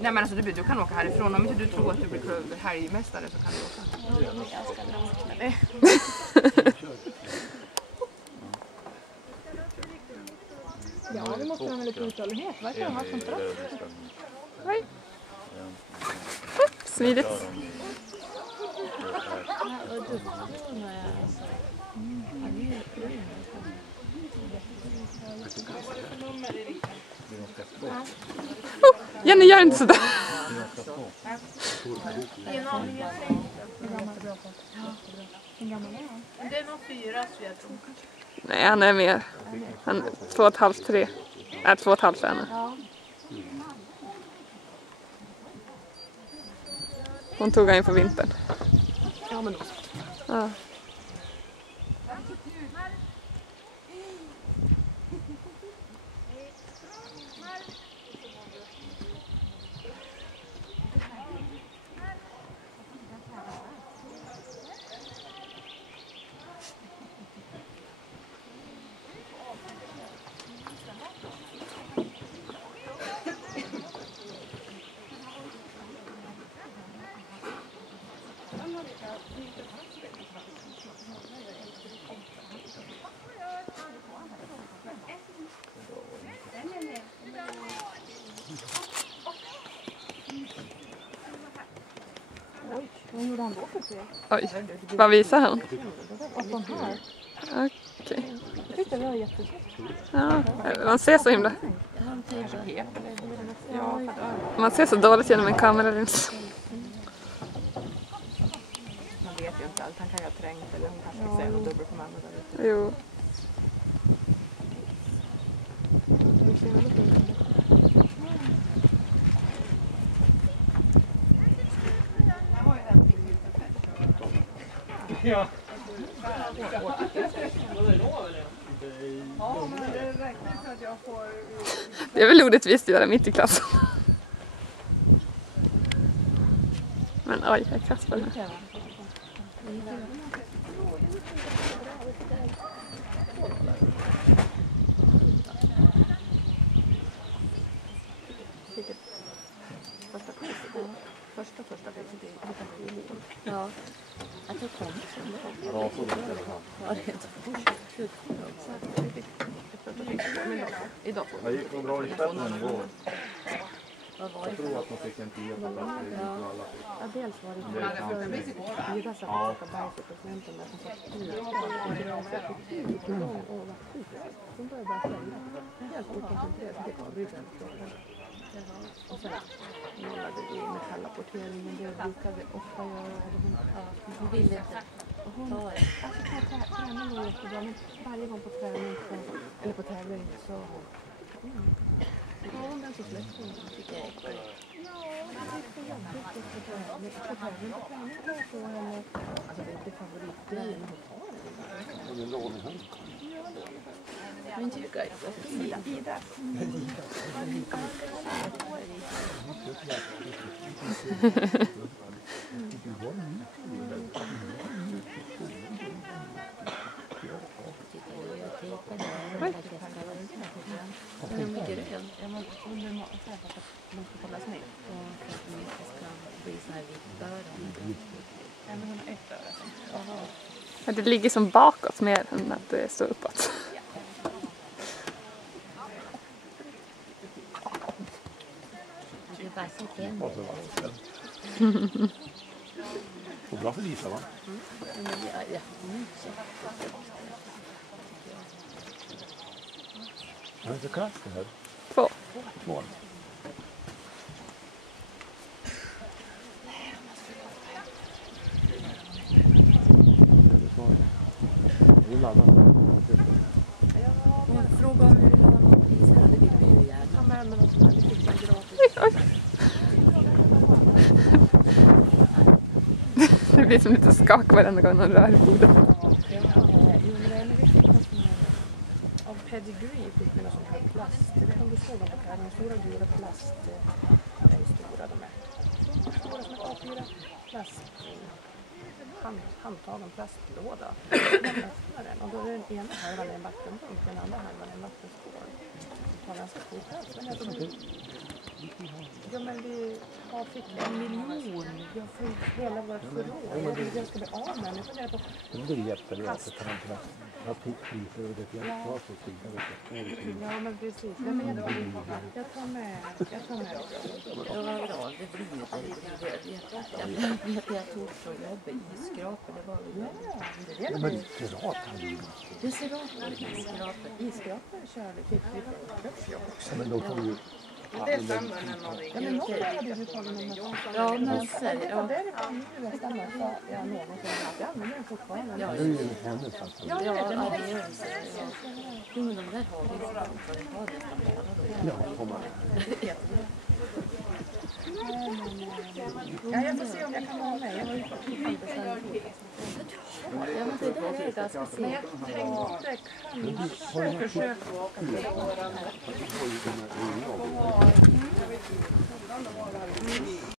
Nej men alltså du kan åka härifrån. Om inte du tror att du blir helgmästare så kan du åka. Ja, det måste ha en lite uthållighet. Verkar ha som bra. Oj. Smidigt. Jenny, gör inte sådär. Det är nog 4 så jag tror. Nej, han är mer. Han är 2,5, 3. 2,5 är han. Hon tog han ju på vintern. Ja men då. Ja. Vad gjorde han då för fel? Oj, vad visar han? Och de här. Okej. Jag tyckte det var jättesnyggt. Ja, man ser så himla... Ja, Man ser så dåligt genom en kameralins. man vet ju inte allt. Han kan ju ha trängt eller hon kanske säger något dubbel på mamma där ute. Jo. Ja. Det är väl orättvist att göra mitt i klassen. Men oj, jag kastar den här. Första priset är Ja. Jag tror kom. Ja, så det är Ja, det är inte idag. Jag gick nog bra i kvällen igår. Vad var Jag tror att man fick en 10 på plats. Ja, dels var det för Ida satt och plockade bajs i presidenten där som satt i. Hon började bara säga helt okoncentrerad. Det var ryggen. Och sen målade vi metallapporteringen. Det brukar vi ofta göra. Hon ville inte. Hon träning var jättebra. Men varje gång på träning eller på tävling så ja, den så släppte hon. Tycker jag är kul. Ja, det är jobbigt på tävling. På träning kan jag få henne. Alltså det är inte favoritgrejen hon tar. Det är lånehund. Men tycker jag Ida. Hur mycket är det? Ja, man undrar man ska hållas med. Och att det inte ska bli så här vitt öron. Ja, men hon har ett öra. Ja, det ligger som bakåt mer än att det står uppåt. Det är bara så tänd. Och bra för Lisa, va? Ja. Är det inte klass det här? 2. 2. Vi laddar. Fråga om vi vill ha någon priser. Det vill vi ju gärna. Ta med någon som hade fixat gratis. Oj. Det blir som lite skak varenda gång någon rör bordet. Jo, men det är när vi fick någon sån här av pedigree fick vi någon sån här plast. Det kan du såg på kärran. Stora gula plast. Det är stora de är. Stora som ett A4 plast. Handtagen plastlåda. Man öppnar den och då är den ena halvan en vattenpump, den andra halvan en vattenskål. Det tar ganska stor plats. Men jag tror Ja, men vi fick 1 miljon. Jag får hela vårt förråd. Jag ska bli av med den. Jag funderar på... Det blir jättebra. Så kan man kunna ha priser och det är jättebra för att flyga. Ja, men precis. Nej, men jag tar med också. Ja, det blir ju det. Jag tog från jobbet i skrapen. Det var ju Men pirat hade ju... det ser rakt i skrapen. Iskrapor körde fick vi också. Men då får vi ju... Det är samma när man Ja, men någon där hade du tagit med mig. Ja, men Ja, det är det fan nu jag stannar för jag någonsin har haft. Jag använder den fortfarande. Det är ju hennes alltså. Ja, ja, det är det den. gör det. Jo, men de där har vi för det har nästan bara då. Ja, får man. Ja, jag får se om jag kan vara med. Jag har ju fått bestämt. Ja, men det där är ganska Men sent. jag tänkte kanske försöka åka till våran.